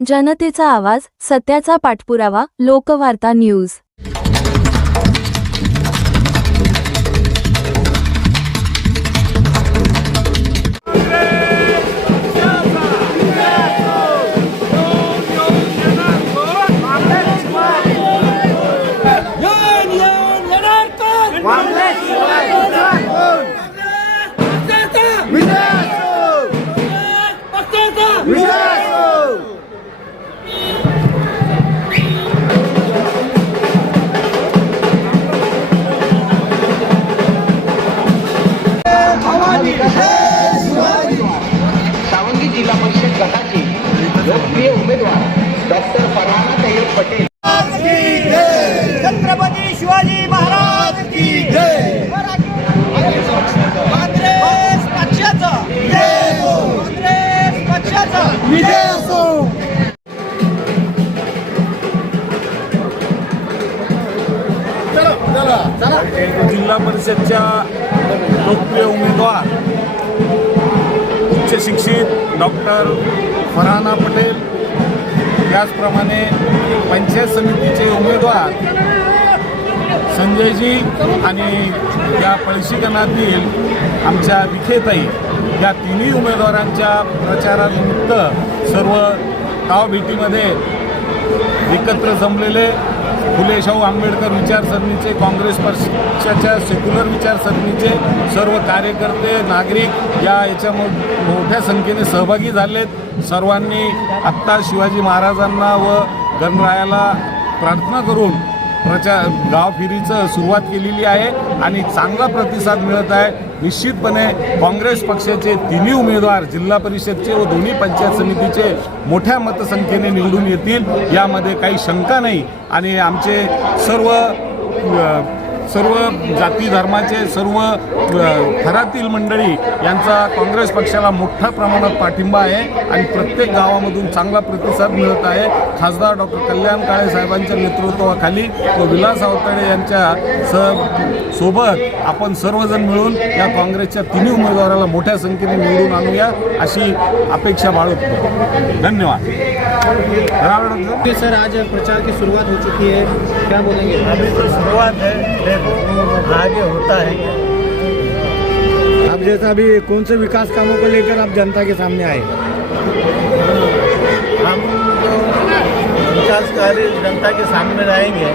जनतेचा आवाज, सत्याचा पाठपुरावा, लोकवार्ता न्यूज। सावंगी जिल्हा परिषद गटाचे लोकप्रिय उमेदवार डॉक्टर फरहाना तय्यब पटेल छत्रपती शिवाजी महाराज की जय। काँग्रेस पक्षाचा काँग्रेस पक्षाचा विजय असो। जिल्हा परिषदच्या लोकप्रिय उमेदवार उच्च शिक्षित डॉक्टर फरहाना पटेल, त्याचप्रमाणे पंचायत समितीचे उमेदवार संजयजी आणि या पळशीगणातील आमच्या विखेताई, या तिन्ही उमेदवारांच्या प्रचारानिमित्त सर्व गावभेटीमध्ये एकत्र जमलेले फुले शाहू आंबेडकर विचारसरणीचे, काँग्रेस पक्षाच्या सेक्युलर विचारसरणीचे सर्व कार्यकर्ते, नागरिक याच्या मोठ्या संख्येने सहभागी झालेत। सर्वांनी आत्ता शिवाजी महाराजांना व गणरायाला प्रार्थना करून गाव फिरीचं सुरुवात केलेली आहे आणि चांगला प्रतिसाद मिळत आहे। निश्चितपणे काँग्रेस पक्षाचे तिन्ही उमेदवार जिल्हा परिषदचे व दोन्ही पंचायत समितीचे मोठ्या मतसंख्येने निवडून येतील, यामध्ये काही शंका नाही। आणि आमचे सर्व जाती धर्माचे सर्व थरातील मंडळी यांचा काँग्रेस पक्षाला मोठ्या प्रमाणात पाठिंबा आहे आणि प्रत्येक गावामधून चांगला प्रतिसाद मिळत आहे। खासदार डॉक्टर कल्याण काळे साहेबांच्या नेतृत्वाखाली व विलास अवतडे यांच्या सोबत आपण सर्वजण मिळून या काँग्रेसच्या तिन्ही उमेदवाराला मोठ्या संख्येने निवडून आणूया अशी अपेक्षा बाळगतो। धन्यवाद। सर, आज प्रचार की शुरुआत हो चुकी है, क्या बोलेंगे? अभी तो शुरुआत है, देखो आगे होता है। अब जैसा अभी कौन से विकास कामों को लेकर आप जनता के सामने आए? हम जो विकास कार्य जनता के सामने लाएंगे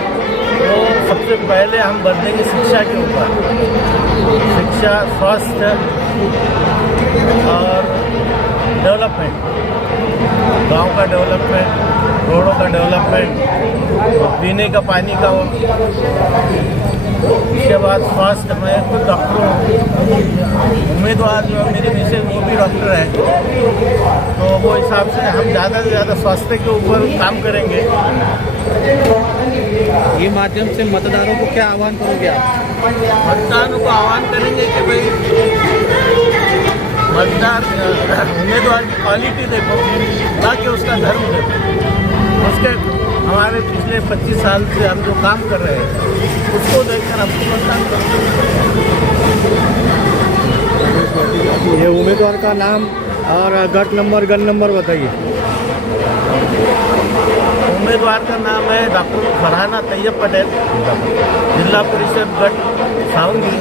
तो सबसे पहले हम बढ़ेंगे शिक्षा के ऊपर। शिक्षा, स्वास्थ्य और डेवलपमेंट, गांव का डेवलपमेंट, रोडों का डेवलपमेंट, पीने का पानी का। उसके बाद स्वास्थ्य में खुद डॉक्टर हूँ, उम्मीदवार जो मेरे मिसेज वो भी डॉक्टर है, तो वो हिसाब से हम ज़्यादा से ज़्यादा स्वास्थ्य के ऊपर काम करेंगे। ये माध्यम से मतदारों को क्या आह्वान करोगे आप? मतदारों को आह्वान करेंगे कि भाई मतदार उम्मीदवार की क्वालिटी देखो, ना कि उसका धर्म देखो। उसके हमारे पिछले 25 साल से हम जो काम कर रहे हैं उसको देखकर हमको मतदान करेंगे। ये उम्मीदवार का नाम और गट नंबर, गन नंबर बताइए। उम्मीदवार का नाम है डॉक्टर फरहाना तय्यब पटेल, जिला परिषद गट सावंगी।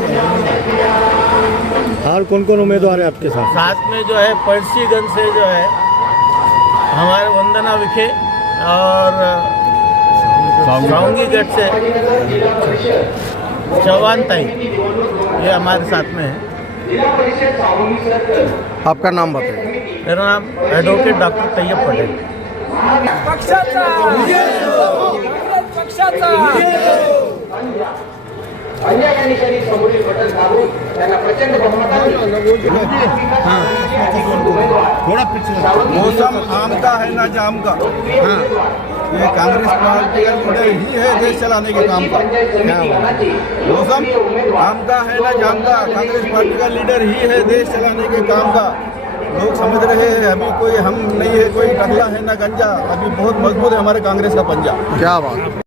और कौन कौन उम्मीदवार है आपके साथ? साथ में जो है पड़सीगंज से जो है हमारे वंदना विखे और सावंगी गट से चौहान ताई, ये हमारे साथ में है। आपका नाम बताइए। मेरा नाम एडवोकेट डॉक्टर तय्यब पटेल। पक्षाचा अन्यायानिकांनी समोरील बटन दाबून त्यांना प्रचंड बहुमताने मौसम आम का है ना जाम का। ये कांग्रेस पार्टी का लीडर ही है देश चलाने के काम का। मौसम आम का है ना जाम का, कांग्रेस पार्टी का लीडर ही है देश चलाने के काम का। लोग समझ रहे हैं अभी कोई हम नहीं है, कोई टकला है ना गंजा, अभी बहुत मजबूत है हमारे कांग्रेस का पंजा। क्या बात।